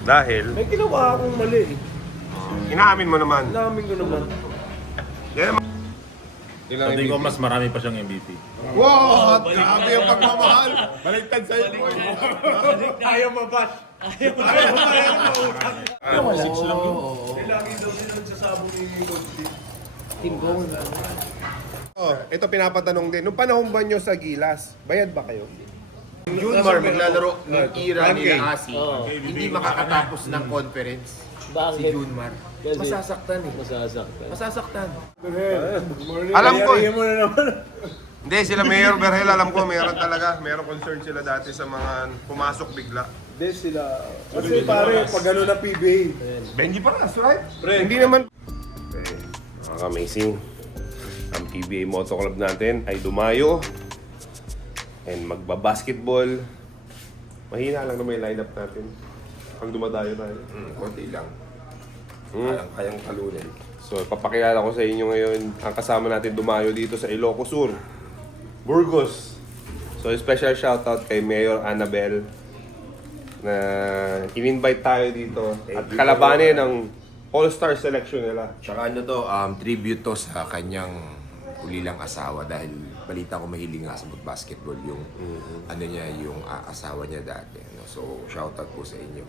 Dahil, May ginawa akong mali. inaamin mo naman. Namin ko naman. Yan naman. Ilang Sabi ko MVP? mas marami pa siyang MVP. Wow! Grabe yung pagmamahal. Baliktad sa'yo. Ayaw mabash. Ano, 6 lang yun. Lagi daw sila nagsasabong ni Coach D. Oh, ito pinapatanong din. Nung panahon ba nyo sa Gilas, bayad ba kayo? Junmar maglalaro ng era Okay. nila Asi. Hindi makakatapos ng conference. Si Bakit? Junmar. Kasi Masasaktan eh. masasaktan. Masasaktan. Alam ko. Ayaw mo na naman. Hindi, sila Mayor Berhel, alam ko, meron talaga. Meron concern sila dati sa mga pumasok bigla. Hindi sila. Kasi pare, pag ano na PBA. Benji Paras, right? Hindi naman. Okay. Amazing. Ang PBA Moto Club natin ay dumayo. And magbabasketball. Mahina lang naman yung lineup natin. Pag dumadayo tayo. Konti lang. Kayang talunin. So, papakilala ko sa inyo ngayon ang kasama natin dumayo dito sa Ilocos Sur, Burgos. So, special shoutout kay Mayor Annabel na in-invite tayo dito at kalabanin ang all-star selection nila. Tsaka ano to, tribute to sa kanyang ulilang asawa dahil balita ko mahilig nga sa basketball yung ano niya, yung asawa niya dati. No? So, shoutout po sa inyo.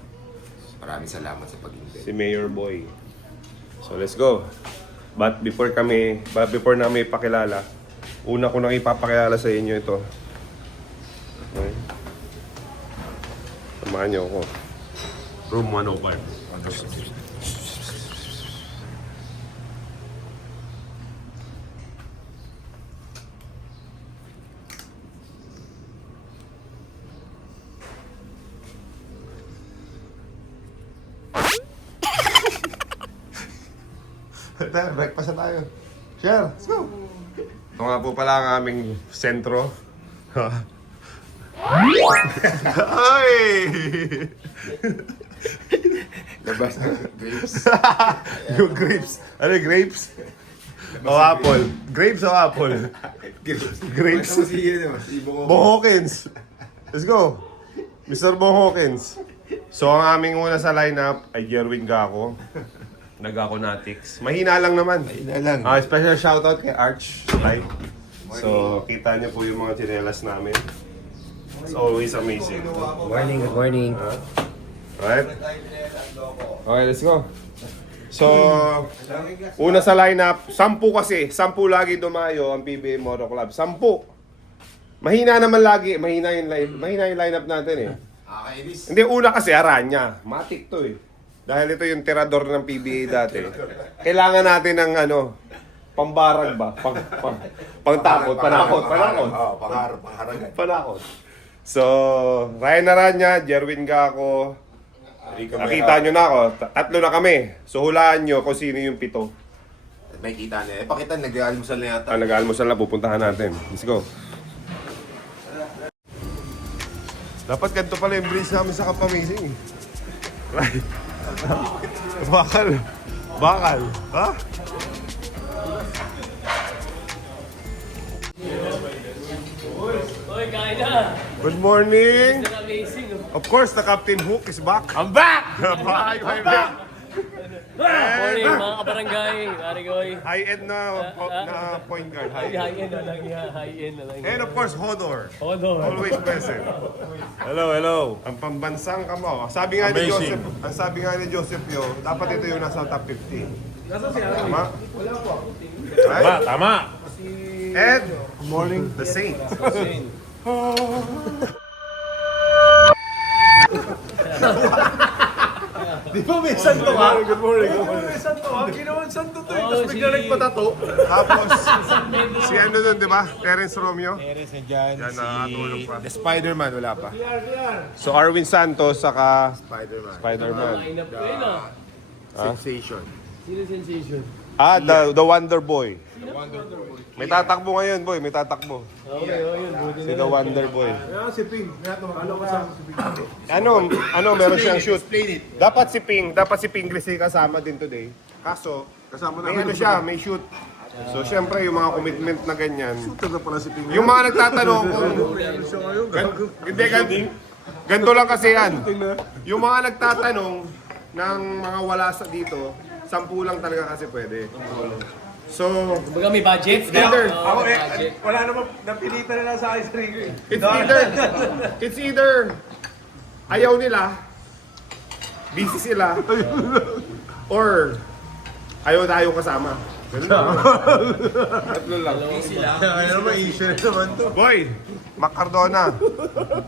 Maraming salamat sa pag-invite. Si Mayor Boy. So, let's go. But before namin ipakilala, una ko nang ipapakilala sa inyo ito. Okay. Samahan niyo ako. Room 105. Breakfast na tayo. Share, let's go. Ito nga po pala ang aming sentro. Ay! Labas na grapes. Yung grapes. Ano yung grapes? O apple. Grapes o apple? Grapes. Bong Hawkins. Let's go. Mr. Bong Hawkins. So ang aming una sa lineup ay Jerwin Gaco. Nag-Aconatics. Mahina lang naman. Mahina lang. Special shoutout kay Arch Light. So kita niyo po yung mga tsinelas namin. It's always amazing. Morning, good morning. Right? Okay, let's go. So, una sa lineup, 10 kasi. 10 lagi dumayo ang PBA Moto Club. 10. Mahina naman lagi. Mahina yung lineup natin eh. Kakainis. Hindi, una kasi Aranya. Matik to eh. Dahil ito yung tirador ng PBA dati. Kailangan natin ng ano, pambarag ba? Pangtakot, panakot. Oo, pangharagay. Panakot. So, Ryan Aranya, Jerwin Gaco. Nakita nyo na ako. Tatlo na kami. So, hulaan nyo kung sino yung 7. May kita niya. Pakita, nag-aalmusal na yata. Nag-almusal na, pupuntahan natin. Let's go. Dapat ganito pala yung breeze namin sa Kapamazing. Right? Bakal. Ha? Oy, kain na! Good morning. Amazing! Of course, the Captain Hook is back. I'm back! Back, my man. Morning, mga kabarangay! Pare Goy! High-end na point guard. High-end na lang yan, high-end na lang yan. And of course, Hodor. Hodor. Always present. Hello. Ang pambansang kamo. Sabi nga ni Amazing. Joseph, yo, dapat ito yung nasa top 15. Nasa siya? Tama? Tama. And, good morning, the Saint. Di ba may santo ka? Good morning. Di ba may santo ka? Ginawan santo to eh. Tapos bigla nagpatato. Tapos, si ano dun, di ba? Terence Romeo. Teres na dyan. Yan, nakatulong pa. The Spider-Man, wala pa. So, Arwin Santos, saka Spider-Man. Spider-Man. Line up ko yun ah. Sensation. Sino sensation? The Wonder Boy. May tatakbo ngayon, boy. May tatakbo. Okay, yun. Buti Si The Wonder Boy. Kaya si Ping. Ano ka sa si Ping? Ano, meron siyang shoot. Explain it. Dapat si Pingles kasama din today. Kaso, Kasama may namin. ano siya, may shoot. So, syempre, yung mga commitment na ganyan. Ito na pala si Ping. Yung mga nagtatanong kung... Siya ngayon. Hindi, Ganito lang kasi yan. Yung mga nagtatanong ng mga wala sa dito, 10 lang talaga kasi pwede. So, Kumbaga may budget. either- Oo, may budget. Wala namang napilitan na lang sa ice cream eh. it's either ayaw nila, busy sila, or ayaw tayo kasama. Ganun lang. Tatlo lang. Ano naman, issue naman to. Boy, Mac Cardona,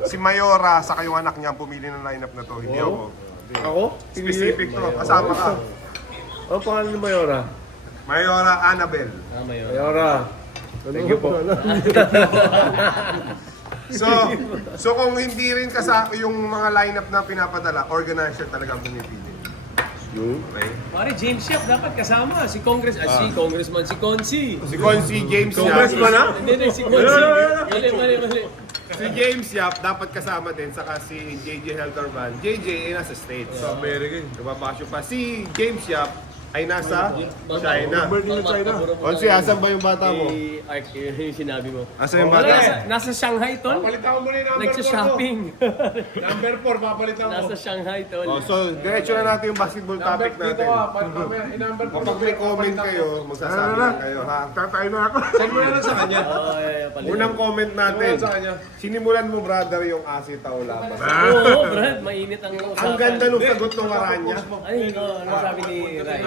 si Mayora sa kayong anak niya pumili ng lineup na to, hindi ako. Ako? Specific to, kasama ka. Ano pangalan ni Mayora? Mayora Annabel. Tama yun. Mayora. Thank you po. So kung hindi rin yung mga lineup na pinapadala, organizer talaga ang pumipili. Okay? Pare, James Yap dapat kasama. Si Congressman, si Consi. Si Consi James Congressman Yap. na? Hindi, si Consi. Mali. Si James Yap dapat kasama din, saka si JJ Helderman. JJ ay nasa States. So, American. Nababasyo pa. Si James Yap ay nasa China. Birthday ng China. Onsi, asan ba yung bata mo? Ark, yung sinabi mo. Asan yung Wala, bata? nasa Shanghai, tol. Papalitan ko muna yung number 4 Nagsa-shopping. Number 4, papalitan ko. Nasa Shanghai, tol. Oh, so, diretso na natin yung basketball topic natin. Number Kapag may comment kayo, magsasabi lang kayo, ha? Tatay na ako. Send mo na lang sa kanya. Palit. Unang comment natin, Sa kanya. sinimulan mo, brother, yung asi taulabas. Oo, Brad, mainit ang usapan. Ang ganda nung sagot ng Aranya. Ay, ano sabi ni Ray?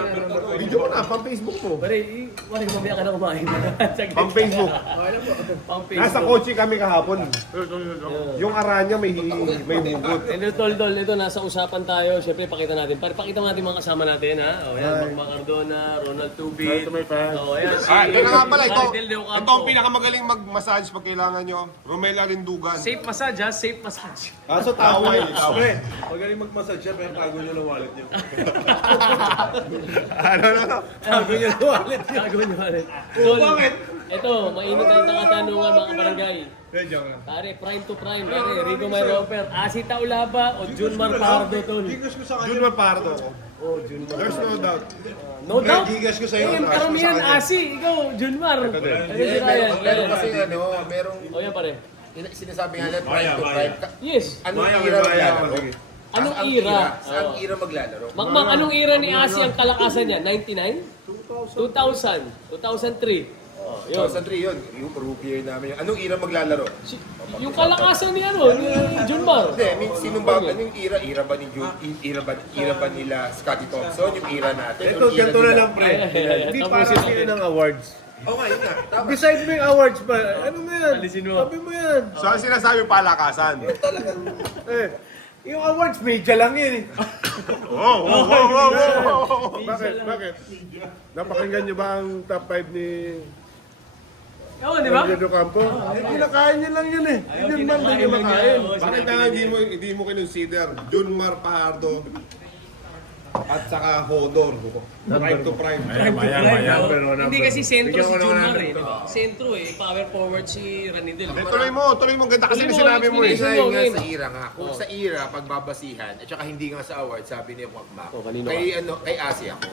Video mo na, pang Facebook mo. Pare, wala mamaya ka na kumain. Pang Facebook. Pang Facebook. Nasa kotse kami kahapon. Yung Aranya may bugot. And tol, ito nasa usapan tayo. Siyempre, pakita natin. Pakita natin mga kasama natin, ha? O, yan, Mac Cardona, Ronald Tubit. O, ayan, si... Ito na nga pala, ito Rydel De Ocampo. ang pinakamagaling mag-massage pag kailangan nyo. Romela Rindugan. Safe massage, ha? Safe massage. Kaso Away, tawa. Pre, magaling mag-massage siya, pero tago niyo ng wallet niyo. Ano? Tago niyo ng wallet niyo. Gago nyo, pare. Tol, bakit? ito, mainit ang katanungan, mga kabarangay. Joke lang. Pare, prime to prime. Pare, Rico Mayroper, Asi Taulaba, o Junmar Pardo, tol. Gigas ko sa kanya. Jun Mapardo ko. Oh, Junmar. There's no doubt. No doubt. Gigas ko sa'yo. Eh, karamihan, Asi. Ikaw, Junmar. Ano si Ryan? Meron kasi merong O, yan, pare. sinasabi nga nila, prime to prime. Yes. Anong era maglalaro? Anong Ang era? Saan era maglalaro? Magmang, anong era ni Asi ang kalakasan niya? 99? 2000? 2003? Oh, yun. 2003 yun, yung rookie year namin yun. Anong era maglalaro? Yung kalakasan ni ano, ni Junmar. Hindi, I mean, sinong bago? Anong era? Era ba ni June? Era ba nila Scottie Thompson? Yung era natin? Ito, Yung era ganito na nila- lang, pre. Hindi para Tapusin sila natin. ng awards. Oo nga, yun nga. Tama. Decide mo yung awards pa. Ano mo yan? Alisin mo. Sabi mo yan. So, ang sinasabi palakasan. Eh, yung awards, media lang yun eh. Oh. Bakit? Napakinggan niyo ba ang top 5 ni Oo, di ba? Ronald Ocampo? Eh, kinakain niya lang yun eh. Yun man din yung makain. Bakit na hindi mo kinonsider Junmar Pajardo at saka Hodor? Prime to prime. Hindi kasi sentro si Bigyan ko naman Junmar ng- eh. di ba? Sentro eh. Power forward si Ranidel. Tuloy mo. Ganda kasi Tuloy mo, sinabi mo eh. explanation. Nga sa era nga. Kung sa era, pagbabasihan, at saka hindi nga sa award, sabi ni Kwakmak. Oh, kanino Kay Asi ako.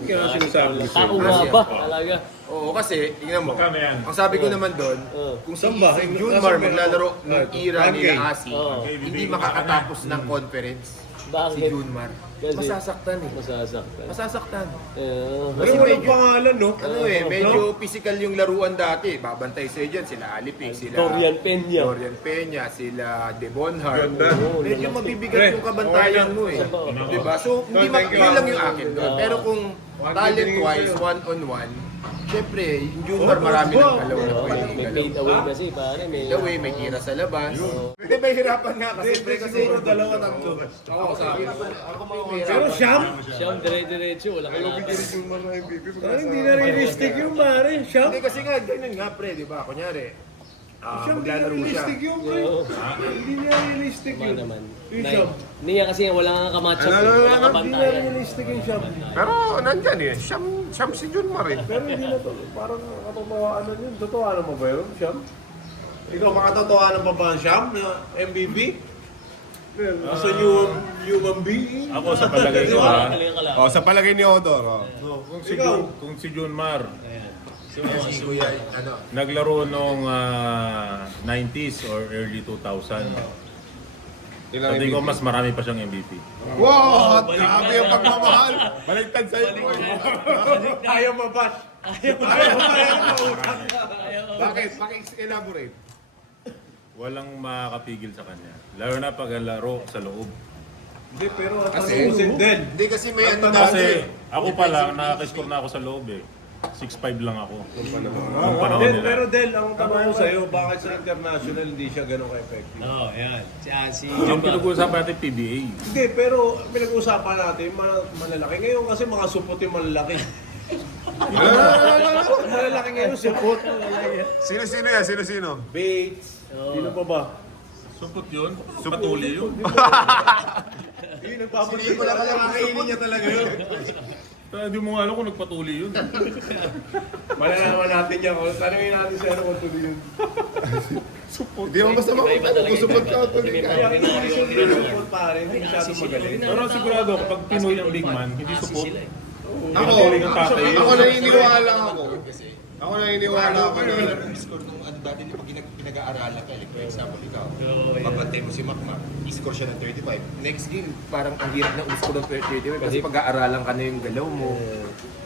Kaya nga sinasabi ko sa'yo. Tao nga ba? Talaga. Oo, kasi, tingnan mo. Kami yan. Ang sabi ko naman doon, kung si Saan ba? Junmar maglalaro ng era Ranking. nila Asi, Oo. hindi makakatapos ng conference. Si Bakit? Junmar. Kasi- Masasaktan eh. Masasaktan. Masasaktan. Eh, Pero walang pangalan, no? Ano medyo physical yung laruan dati. Babantay sa'yo dyan, sila Aliping, sila Dorian Peña. Dorian Peña, sila De Bonhart. Ganda. Medyo mabibigat yung kabantayan mo eh. Diba? So, hindi Thank you. yun lang yung akin doon. Pero kung talent-wise, one-on-one, syempre, yung Junmar marami ng kalaw na pwede may galaw. fade away kasi pare. May Away, may tira sa labas. Hindi ba hirapan nga kasi pre kasi Siguro dalawa, tatlo. ako sa akin. Pero Siyam? Siyam, dire-diretso. Wala ka na. Parang hindi na realistic yung pare. Siyam? Hindi kasi nga, ganun nga pre, di ba? Kunyari, Siyam, hindi na maglalaro siya. realistic yung pre. Hindi na realistic Tama yun. naman. Yung Siyam. Niya kasi wala nga kamatchup. Ano, Wala Hindi na kabantayan. realistic yung Siyam. Pero nandyan eh. Siyam si Junmar eh. Pero hindi na to. Parang katotohanan yun. Totohanan mo ba yun, Siyam? Ikaw, makatotohanan pa ba ang Siyam na MVP? As a human being? Ako sa palagay ko ha. Talaga ka lang. Oh, sa palagay ni Odor. Oh. Kung si Junmar Si Kuya, ano, naglaro nung 90s or early 2000, Ilang Sabi ko MVP? mas marami pa siyang MVP. Wow! Grabe yung pagmamahal! Baliktad sa'yo po. Ayaw mabash. Bakit? Paki-elaborate. Walang makakapigil sa kanya. Lalo na pag laro sa loob. Hindi, pero ang Kasi- tanong ko si Del. Hindi kasi may ano Kasi ako pa lang, nakaka-score na ako sa loob eh. 6'5 lang ako. Nung panahon Del, nila. pero Del, ang tanong ko sa'yo, bakit sa international hindi siya ganun ka-effective? Oo, yan. Si Yung Jumbo. pinag-uusapan natin PBA. Hindi, pero pinag-uusapan natin, malalaki. Ngayon kasi mga supot yung malalaki. Malalaki ngayon, supot. Sino-sino yan? Sino-sino? Bates. Sino pa ba? Supot yun? Patuli yun? Yun, nagpapalito ko lang kakainin niya talaga yun. Hindi mo nga alam kung nagpatuli yun. Malalaman natin yan. Tanungin natin si ano kung tuloy yun. Hindi mo basta Iba-iba talaga. Kusupot ka o tuloy ka. Kaya hindi yung supot pare, hindi masyadong magaling. Pero sigurado, kapag Pinoy ang big man, hindi support. Ako, ako naniniwala ako. Ako naniniwala ako na score nung ano dati, di ba pinag-aaralan ka, like for example, ikaw, papantay mo si Macmac, i-score siya ng 35. Next game, parang ang hirap na umiscore ng 35 kasi pag-aaralan ka na yung galaw mo,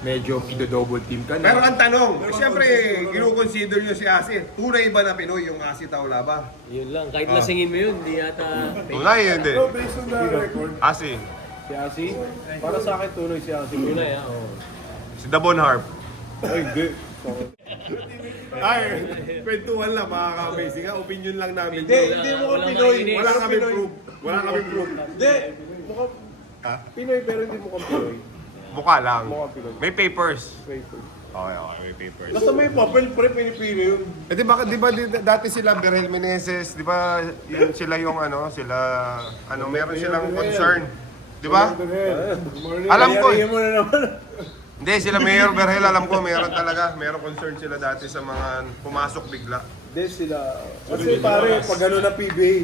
medyo ido-double team ka na. Pero ang tanong, siyempre, kinukonsider nyo si Asi. Tunay ba na Pinoy yung Asi Taulaba? Yun lang. Kahit lasingin mo yun, hindi yata... Tunay, hindi. So, based on the record, Asi. si Asi, para sa akin tuloy si Asi. Yun na yan. Oo. Si Dabon Harp. Ay, hindi. Ay, kwentuhan lang, mga ka-amazing. Opinion lang namin. Hindi, hindi mo Walang Pinoy. mainis. Wala kami Pinoy. proof. Wala kami proof. Hindi. Mukhang Pinoy pero hindi mukhang Pinoy. Mukha lang. Mukhang Pinoy. May papers. Paper. Okay, may papers. Basta may papel, pre, pinipili yun. Eh di ba dati sila Berhel Meneses, di ba yun sila yung ano, sila ano, meron silang concern. Di ba? Alam ko eh. Kaya mo na naman. Hindi, sila Mayor Berhel, alam ko, meron talaga, meron concern sila dati sa mga pumasok bigla. Hindi sila. Kasi pare, pag ano na PBA.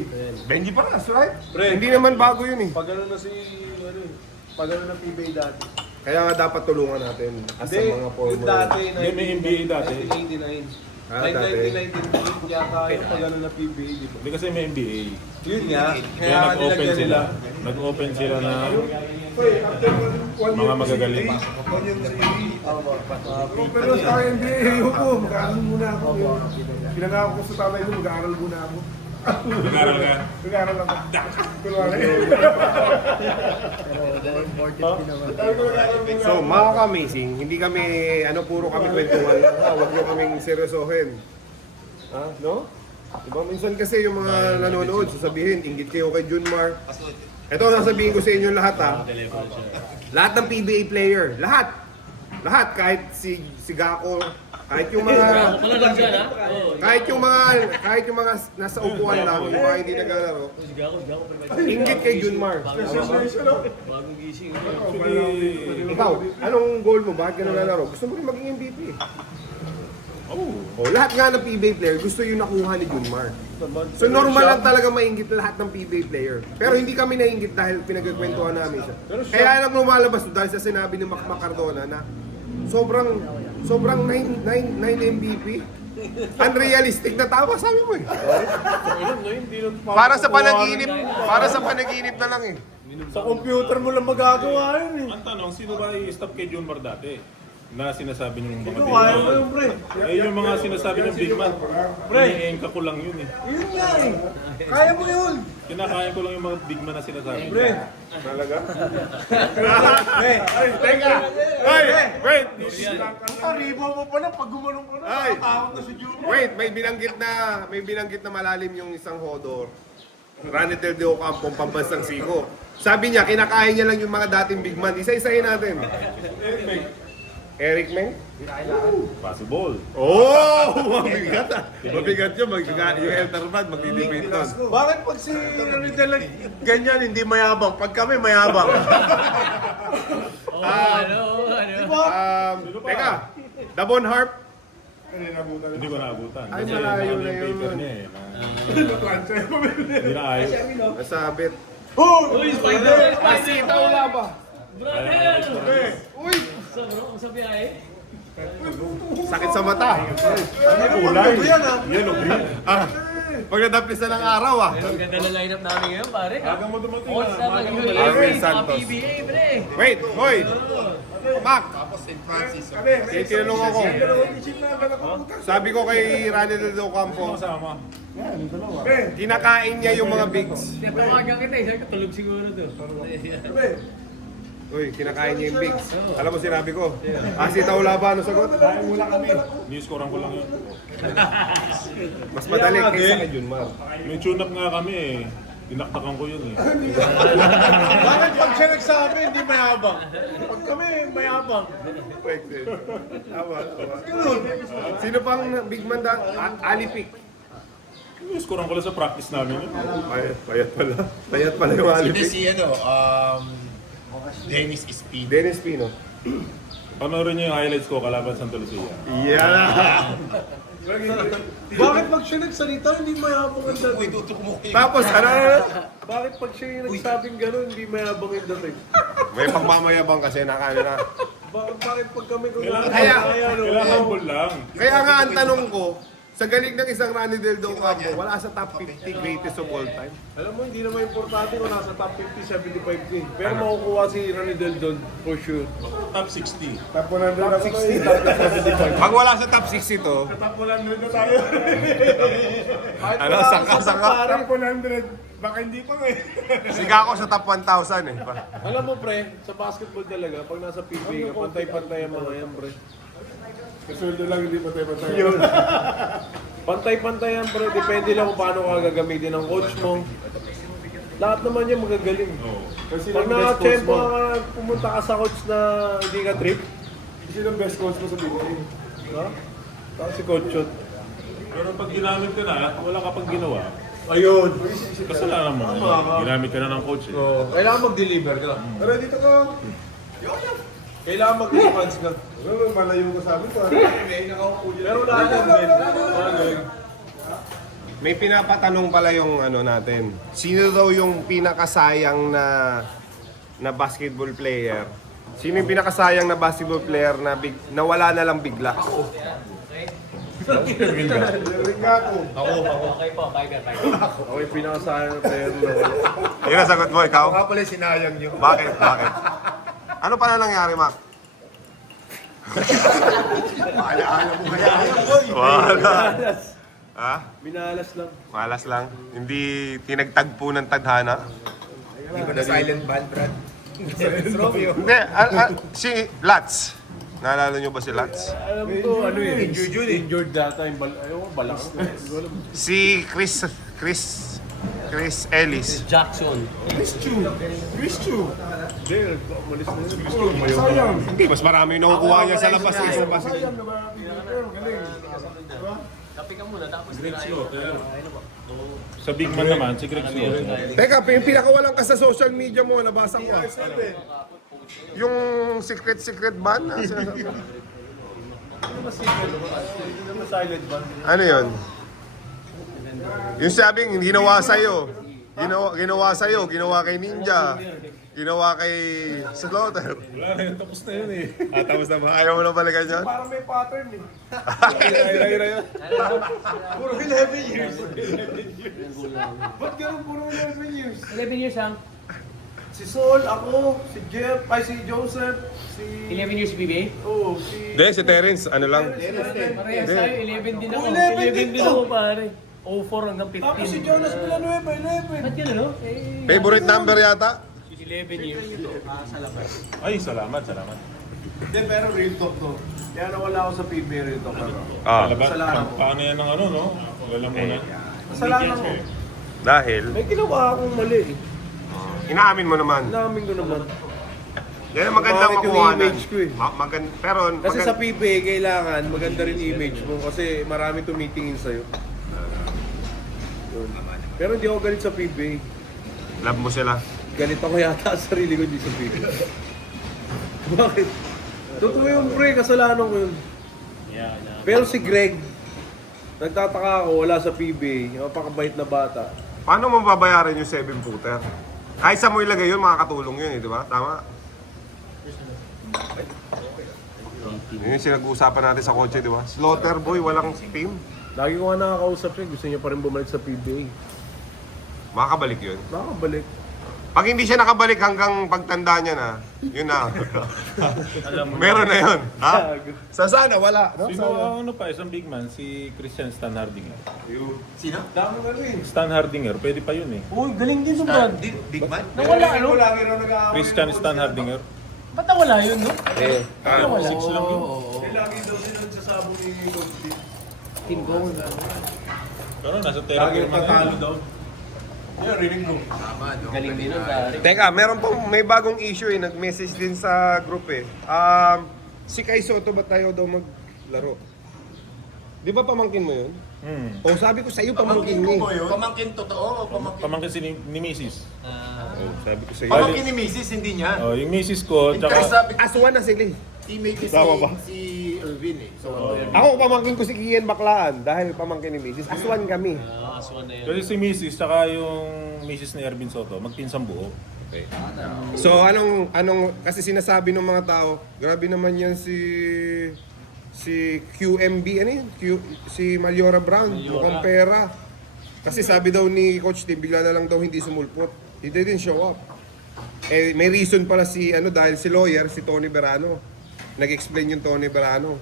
Benji Paras, right? Pre. Hindi naman bago yun eh. Pag ano na si, ano eh, pag ano na PBA dati. Kaya nga dapat tulungan natin as sa Hindi, mga yung former. dati, Hindi, may NBA dati. 1989. Ah, dati. 1998 yata yung pag ano na PBA, di ba? Hindi kasi may NBA. Yun nga. Kaya nag-open sila. Nag-open sila na mga magagaling. Pero sa NBA, ayoko, mag-aaral muna ako. Pinangako ko sa tatay ko, mag-aaral muna ako. Nag-aral ka. Mag-aaral ako. Kunwari. So, mga ka-amazing, hindi kami, ano, puro kami kwentuhan lang ha, huwag nyo kaming seryosohin. Ha? No? Diba, minsan kasi yung mga nanonood, sasabihin, inggit kayo kay Junmar. Ito, sasabihin ko sa inyo lahat ha. Lahat ng PBA player, lahat. Lahat, kahit si Gako, kahit yung mga... Pala lang dyan, ha? Oo. Kahit yung mga nasa upuan lang, yung mga hindi naglalaro, Sigaw, inggit kay Junmar. Bagong gising. Ikaw, anong goal mo? Bakit ka naglalaro? Gusto mo rin maging MVP. Oh, lahat nga ng PBA player gusto yung nakuha ni Junmar. So normal lang talaga mainggit lahat ng PBA player. Pero hindi kami nainggit dahil pinagkwentuhan namin siya. Kaya lang lumalabas dahil sa sinabi ni Mac Cardona na sobrang 9 MVP. Unrealistic na tama, sabi mo eh. Para sa panaginip na lang eh. Sa computer mo lang magagawa yun eh. Ang tanong, sino ba i-stop kay Junmar dati? Na sinasabi niyo yung mga Ikaw, big kaya mo man. yun, pre. Eh, yung mga sinasabi ng big man. Pre. Iniengka ko lang yun eh. Yun nga eh. Kaya mo yun. Kinakain ko lang yung mga big man na sinasabi. Pre. Talaga? Pre. Teka! Ay! Wait! Karibo mo pa na pag gumanong ko na. Ay. Nakatakot na si Juma. Wait, may binanggit na malalim yung isang hodor. Ranitel de Ocampo, pambansang siko. Sabi niya, kinakain niya lang yung mga dating big man. Isa-isahin natin. Eric Meng? Possible. Oh! Mabigat ah! Mabigat yun. Yung Elterman, magdidebate nun. Bakit pag si Rizal ganyan, hindi mayabang? Pag kami mayabang. Ano? Teka, Dabon Harp. Hindi ko naabutan. Ay, Kasi malayo mahal na yung paper yun. niya eh. Hindi na ayos. Nasabit. Uy, Spider! Asi, taula ba? Brother! Uy! Sa bro, ang sabi ay? Sakit sa mata. Kulay. Yellow green. Pag nadapis na ng araw ah. Ang ganda na lineup namin ngayon, pare. Hanggang mo dumating All na. star ng Arvin Arvin Santos. PBA, pre. Wait, boy! Mac! Kami, may Tinanong ako. dalawang isip na agad ako. Sabi ko kay Rani Del Campo, Kasama. Ben, kinakain niya yung mga bigs. Tawagan kita eh, sabi ko tulog siguro to. Ben. Uy, kinakain niya yung bigs. Alam mo sinabi ko? Asi taula ba? Ano sagot? Dahil mula kami. Ni-scorean ko lang yun. Mas madali kaysa kay Junmar. May tune-up nga kami eh. Dinakdakan ko yun eh. Bakit pag siya nagsabi, hindi mayabang? Pag kami, mayabang. Wait, wait. Tama, tama. Sino pang big man Alipik. Ni-scorean ko lang sa practice namin yun. Payat pala. Payat pala yung Alipik. si Dennis Espino. Dennis Pino. Panoorin niyo yung highlights ko kalaban Santa Lucia. Yeah! Bakit pag siya nagsalita, hindi mayabang ang dating? Tapos, ano? Bakit pag siya yung nagsabing gano'n, hindi mayabang ang dating? May pagmamayabang kasi na. Bakit pag kami Kailangan humble lang. Kaya nga ang tanong ko, sa galing ng isang Rani Del Campo, wala sa top 50 greatest of all time. Alam mo, hindi naman importante kung nasa top 50, 75 din. Pero makukuha si Ronnie Del Don for sure. Top 60. Top 100 Top ako 60, top 75. Pag wala sa top 60 to, Top 100 na tayo. ano, sangka-sangka. Top 100. Baka hindi pa nga eh. Siga ako sa top 1,000 eh. Alam mo pre, sa basketball talaga, pag nasa PBA ka, pantay-pantay ang mga yan pre. Kasuldo lang, hindi pa tayo. Pantay-pantay yan pre, depende lang kung paano ka gagamitin ng coach mo. Lahat naman yan magagaling. Kasi Pag ng best coach naka-tempo mo. ka, pumunta ka sa coach na hindi ka trip, Kasi ng best coach mo sa BBA. ha? Tapos si coach Chot. Pero pag ginamit ka na, wala ka pang ginawa. Ayun! Kasalanan mo. Ginamit ka na ng coach eh. Kailangan mag-deliver ka. Pero dito ka. Kailangan mag-defense ka. Ano, malayo ko sabi ko. Pero lahat yan din. May pinapatanong pala yung ano natin. Sino daw yung pinakasayang na basketball player? Sino yung pinakasayang na basketball player na wala na lang bigla? Ring nga ako. Okay po, Tiger. Ako yung pinakasayang na player na wala. Yun ang sagot mo, ikaw? Nga pala sinayang nyo. Bakit? Bakit? Ano pala nangyari, Mac? Wala. Ha? Minalas lang. Malas lang. Hindi tinagtagpo ng tadhana. Silent band, Brad. Hindi. Si Lats. Naalala nyo ba si Lats? Alam ko, ano yun? Injured yun eh. Injured data yung balak. Si Chris Ellis. Jackson. Chris Chu. Hindi, umalis na yun. Sayang. Hindi, mas marami yung nakukuha niya sa labas. Sayang naman. Pero galing. Diba? Kapi ka muna, tapos Sa big man naman, si Greg Scott. Teka, yung pinakawalan ka sa social media mo, nabasa ko. Yung secret ban na sinasabi. Hindi naman silent ba? Ano yun? Yung sabing ginawa sa'yo. Ginawa sa'yo, ginawa kay Ninja. Ginawa kay Slaughter. Wala na yun, tapos na yun eh. Tapos na ba? Ayaw mo na balikan yan? Parang may pattern eh. Puro 11 years. Ba't ganun puro 11 years? 11 years lang. Si Sol, ako, si Jeff, ay si Joseph, si... 11 years PBA? Oo, si... Hindi, si Terence, ano lang. Parehas tayo, 11 din ako. 11 din ako pare. 04 hanggang 15. Tapos si Jonas Villanueva, 11. Ba't yun ano? Favorite number yata? 11 years. Ay, salamat. Hindi, pero real talk to. Kaya nawala ako sa PBA real talk. Ah. Kasalanan ko. Paano yan ng ano, no? Wala muna. Kasalanan ko. Dahil, May ginawa akong mali eh. inaamin mo naman. Namin ko naman. Yan ang magandang Pangit yung makuhanan. image ko eh. Pero, Kasi sa PBA, kailangan maganda rin image mo kasi marami tumitingin sa'yo. Yun. Pero hindi ako galit sa PBA. love mo sila. Galit ako yata sa sarili ko hindi sa PBA. Bakit? Totoo yung pre, kasalanan ko yun. Pero si Greg, nagtataka ako, wala sa PBA, napakabait na bata. Paano mo babayaran yung 7-footer? Kahit sa mo ilagay yun, makakatulong yun eh, di ba? Tama? Yun yung sinag-uusapan natin sa kotse, di ba? Slaughter boy, walang team. Lagi ko nga nakakausap siya, gusto niya pa rin bumalik sa PBA. Makakabalik yun. Nakakabalik. Pag hindi siya nakabalik hanggang pagtanda niya na, yun na. Meron na yun. Ha? Sa sana, wala. No? Sino ano pa, isang big man, si Christian Stan Hardinger. Sino? Dami na rin. Stan Hardinger, pwede pa yun eh. Uy, galing din yung brand. Big man? Nawala ano? Lagi raw nag-aaway. Christian Stan Hardinger. Ba't nawala yun, no? Wala. 6 lang yun. Lagi daw sila nagsasabong ni Coach D. Team Goal. Pero nasa Lagi therapy naman tatalo yun. daw. Yeah, rinig mo. Tama, no? Galing din nun, pare. Teka, may bagong issue eh. Nag-message din sa group eh. Si Kai Soto ba tayo daw maglaro? Di ba pamangkin mo yun? O sabi ko sa iyo pamangkin mo eh. Pamangkin totoo o pamangkin? Pamangkin si ni Mrs. Sabi ko sa iyo. Pamangkin ni Mrs. hindi niya. Oh, yung Mrs. ko, Kasi tsaka... sabi Aswan na sila eh. teammate niya Tama ba? si Irvin eh. So, Ako pamangkin ko si Kian Baklaan dahil pamangkin ni Mrs. Aswan kami. Aswan na yun. Kasi si Mrs. tsaka yung Mrs. ni Ervin Soto, magpinsang buo. So anong kasi sinasabi ng mga tao, grabe naman yan si QMB ano yun? Si Maliora Brown, mukhang pera. Kasi sabi daw ni Coach Tim, bigla na lang daw hindi sumulpot. He didn't show up. Eh may reason pala si dahil si lawyer, si Tony Berano. Nag-explain yung Tony Berano.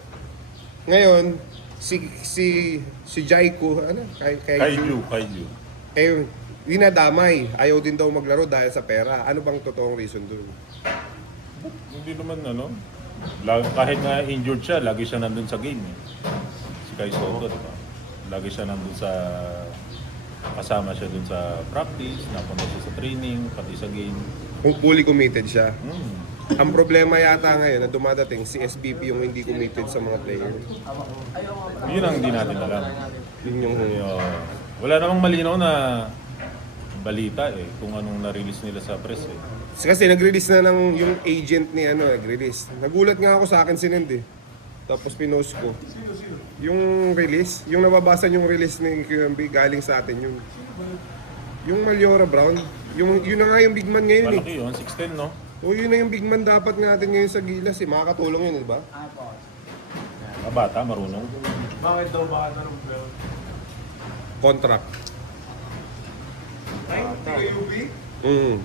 Ngayon, si Jaico, Kaiju. eh, dinadamay. Ayaw din daw maglaro dahil sa pera. Ano bang totoong reason doon? Hindi naman ano. Kahit nga injured siya, lagi siya nandun sa game eh. Si Kai Soto, diba? Lagi siya nandun sa... Kasama siya dun sa practice, napunta siya sa training, pati sa game. Kung fully committed siya. Hmm. Ang problema yata ngayon na dumadating, si SBP yung hindi committed sa mga player. Yun ang hindi natin alam. Yun yung... Wala namang malinaw na balita eh, kung anong na-release nila sa press eh. Kasi nag-release na ng yung agent ni nag-release. Nagulat nga ako sa akin sinend eh. Tapos pinost ko. Yung release, yung nababasa yung release ni QMB, galing sa atin yun. Yung Maliora Brown, yun na nga yung big man ngayon eh. Malaki yun, 6'10", no? O yun na yung big man dapat natin ngayon sa Gilas eh. Makakatulong yun, di ba? Bata, marunong. Bakit daw ba tanong ba? Contract. Mm.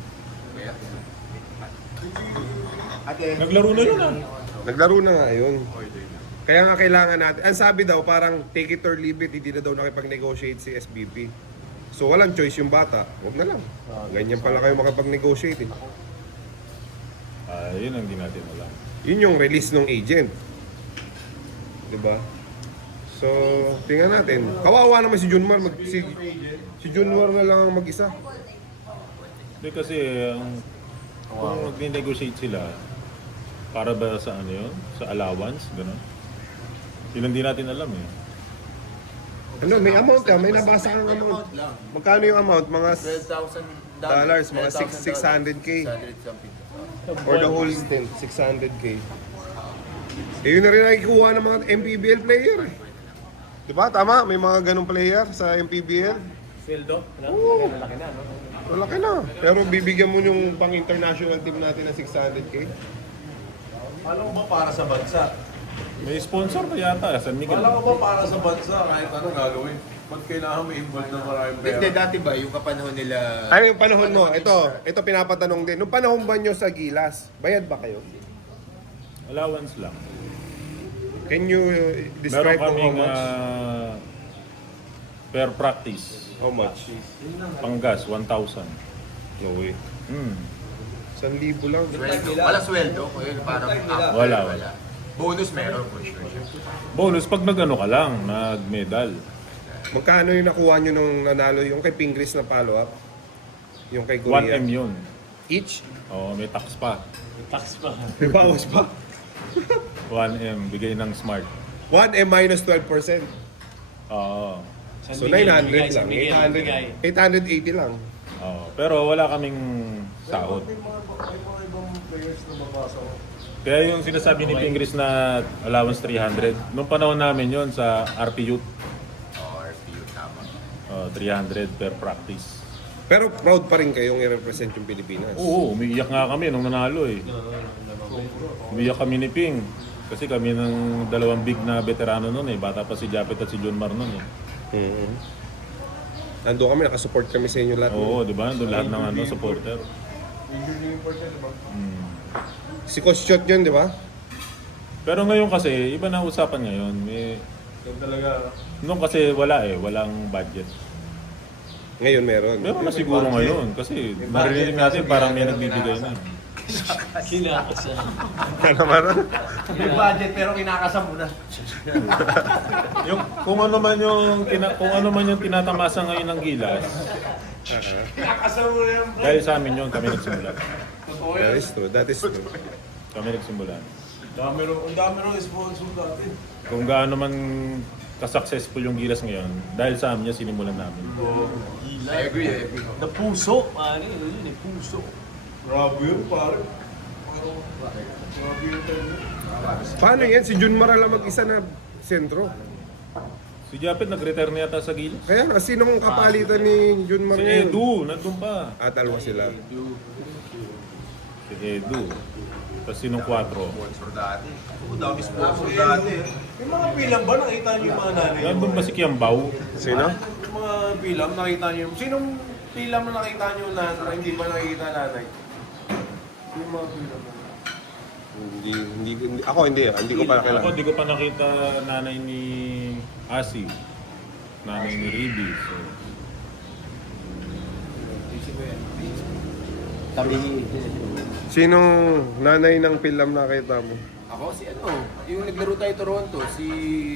Naglaro na yun ah. Naglaro na nga yun. Kaya nga kailangan natin. Ang sabi daw parang take it or leave it, hindi na daw nakipag-negotiate si SBP. So walang choice yung bata. Huwag na lang. Ganyan pala kayo makapag-negotiate eh. Yun ang hindi natin alam. Yun yung release ng agent. Diba? So, tingnan natin. Kawawa naman si Junmar. Si Junmar na lang ang mag-isa. Hindi kasi, kung mag-negotiate sila, para ba sa ano yun? Sa allowance? Gano'n? Yun ang hindi natin alam eh. Ano, may amount may nabasa kang amount. Magkano yung amount? Mga $12,000. mga 600K. 600 something. For the whole stint, 600K. Eh, yun na rin nakikuha ng mga MPBL player eh. Diba? Tama? May mga ganong player sa MPBL. Sweldo? Oo. Malaki na, no? Malaki na. Pero bibigyan mo yung pang-international team natin ng 600K. Alam mo ba para sa bansa? May sponsor pa yata, San Miguel. Alam mo ba para sa bansa kahit ano gagawin? Ba't kailangan may involved na maraming pera? Hindi, dati ba, yung kapanahon nila... Ano yung panahon mo? Ito pinapatanong din. Nung panahon ba nyo sa Gilas, bayad ba kayo? Allowance lang. Can you Meron describe kung how kaming much? per practice. How much? Panggas, 1,000. No way. 1,000 lang. Wala sweldo. Yun, parang Wala. Bonus meron for sure. Bonus, pag nag-ano ka lang, nag-medal. Magkano yung nakuha nyo nung nanalo yung kay Pingris na follow-up? Yung kay Korea? 1M yun. Each? Oo, may tax pa. Tax pa. May bawas pa. 1M, bigay ng Smart. 1M minus 12%. Oo. So 900 lang. 880 lang. Oo. Pero wala kaming sahod. May mga ibang players na mabasa ko. Kaya yung sinasabi ni Pingris na allowance 300, nung panahon namin yon sa RP Youth, RPU, tama. 300 per practice. Pero proud pa rin kayong i-represent yung Pilipinas. Oo, umiiyak nga kami nung nanalo eh. Umiiyak kami ni Ping. Kasi kami ng dalawang big na veterano noon eh. Bata pa si Japet at si John Mar noon eh. Nandun kami, nakasupport kami sa inyo lahat. Oo, di ba? Doon lahat ng supporter. Si Coach Shot yun, di ba? Pero ngayon kasi, iba na usapan ngayon. Noon kasi wala eh, walang budget. Ngayon meron. Meron na siguro ngayon kasi narinig natin parang may nagbibigay na. Kinakasa. Ano meron? May budget pero kinakasam mo na. Yung kung ano man yung tinatamasa ngayon ng Gilas. Kinakasam mo na yan. Dahil sa amin yun, kami nagsimula. That is true, that is true. Kami nagsimula. Ang dami ng sponsor dati. Kung gaano man ka-successful yung Gilas ngayon, dahil sa amin yung sinimulan namin. I agree. The puso. Ano yun eh, puso. Grabe yun, pare. Grabe yun tayo. Paano yan? Si Jun Maral mag-isa na sentro. Si Japet nag-retire na yata sa Gilas. Kaya nga, sinong kapalitan ni Jun Si Maral? Edu, nandun pa. At alwa sila. Si Edu. Tapos sinong 4? Sponsor dati. Oo, dami sponsor dati. Yung mga bilang ba nakita niyo yung mga nanay? Nandun ba si Kiambao? Sino? Yung mga bilang nakita niyo. Sinong bilang na nakita niyo na hindi ba nakikita nanay? Yung mga bilang ba? Ako hindi ko pa Ako nakilala. di ko pa nakita nanay ni Asi. Nanay ni Riby. So, Sinong nanay ng film nakita mo? Ako si yung naglaro tayo Toronto, si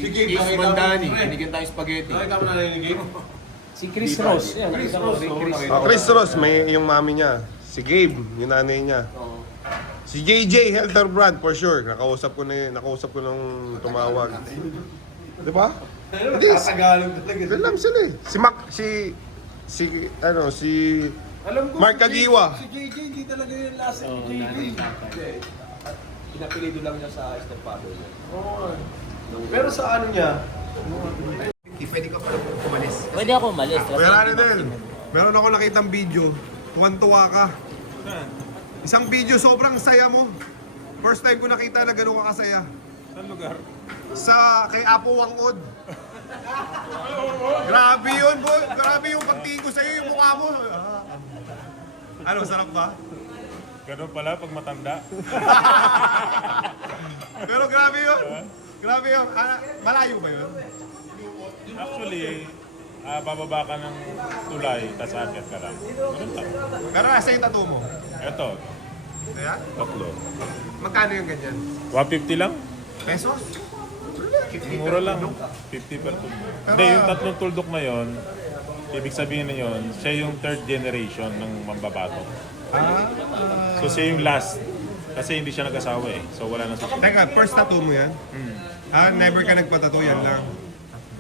Gabe, Ace nakita Mandani, mo, pre. binigyan tayo spaghetti. Nakita mo nanay ni Gabe? Si Chris Ross. Yan, Chris nakita ko. Ross. Oh, Chris Ross, may yung mami niya. Si Gabe, yung nanay niya. Si JJ Helterbrand for sure. Nakausap ko nung tumawag. 'Di ba? Tatagalog talaga. Alam sila eh. Si Mac, si Alam ko Mark si Kagiwa. Si JJ hindi talaga yung last ni JJ. Pinapilido lang niya sa stepfather niya. Oo. Pero sa ano niya? Pwede ako umalis. Kuya Ranedel, meron ako nakitang video. Tuwan-tuwa ka. Isang video, sobrang saya mo. First time ko nakita na gano'n ka kasaya. saan lugar? Kay Apo Wangod. Grabe yun, boy. Grabe yung pagtingin ko sa'yo, yung mukha mo. Ano, sarap ba? Ganun pala pag matanda. Pero grabe yun. Grabe yun. Malayo ba yun? Actually, bababa ka ng tulay, tas akyat ka lang. Ganun lang. Pero nasa yung tattoo mo. Eto, Kaya? 3. Magkano yung ganyan? 150 lang? Pesos? Mura lang. 50 per tuldok. Hindi, yung 3 tuldok na yon, ibig sabihin na yon, siya yung 3rd generation ng mambabato. So siya yung last. Kasi hindi siya nag-asawa eh. So wala na siya. Teka, first tattoo mo yan? Never ka nagpa-tattoo yan lang.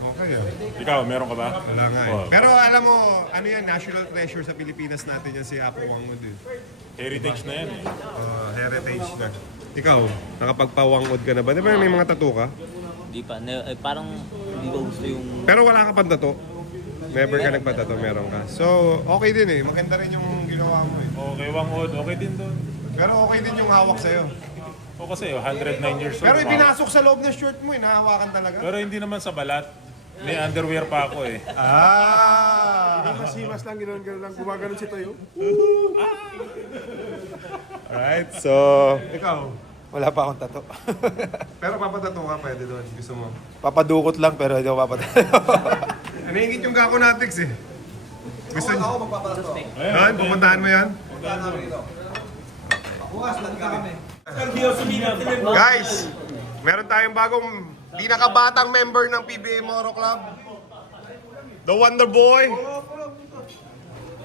Okay ah. Ikaw, meron ka ba? Wala nga eh. Oh, Pero alam mo, ano yan, national treasure sa Pilipinas natin yan si Apo Wangod eh. heritage na yan eh. Heritage na. Ikaw, nakapagpawangod ka na ba? Di ba may mga tattoo ka? Di pa. Parang hindi ko gusto yung... Pero wala ka pang tattoo? Never ka nagpa-tattoo, meron ka. So, okay din eh. Maganda rin yung ginawa mo eh. Okay, Wangod, okay din doon. Pero okay din yung hawak sa'yo. O kasi 109 years old. Pero ipinasok sa loob ng shirt mo eh, nahawakan talaga. Pero hindi naman sa balat. May underwear pa ako eh. Himas-himas lang, gano'n lang. Gumagano'n si Toyo. Alright, so... Ikaw? Wala pa akong tato. Pero papatato ka pwede doon. Gusto mo? Papadukot lang pero hindi ako papatato. Naningit yung Gako Natix eh. Gusto niyo? Ako magpapatato. Han, pumuntahan mo yan? Bukas, nandito kami. Guys, meron tayong bagong pinakabatang member ng PBA Moro Club. The Wonder Boy.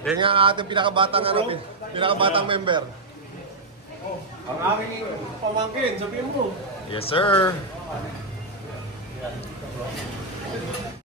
Yan nga ang ating pinakabatang member. Ang aking pamangkin, sabihin mo. Yes, sir.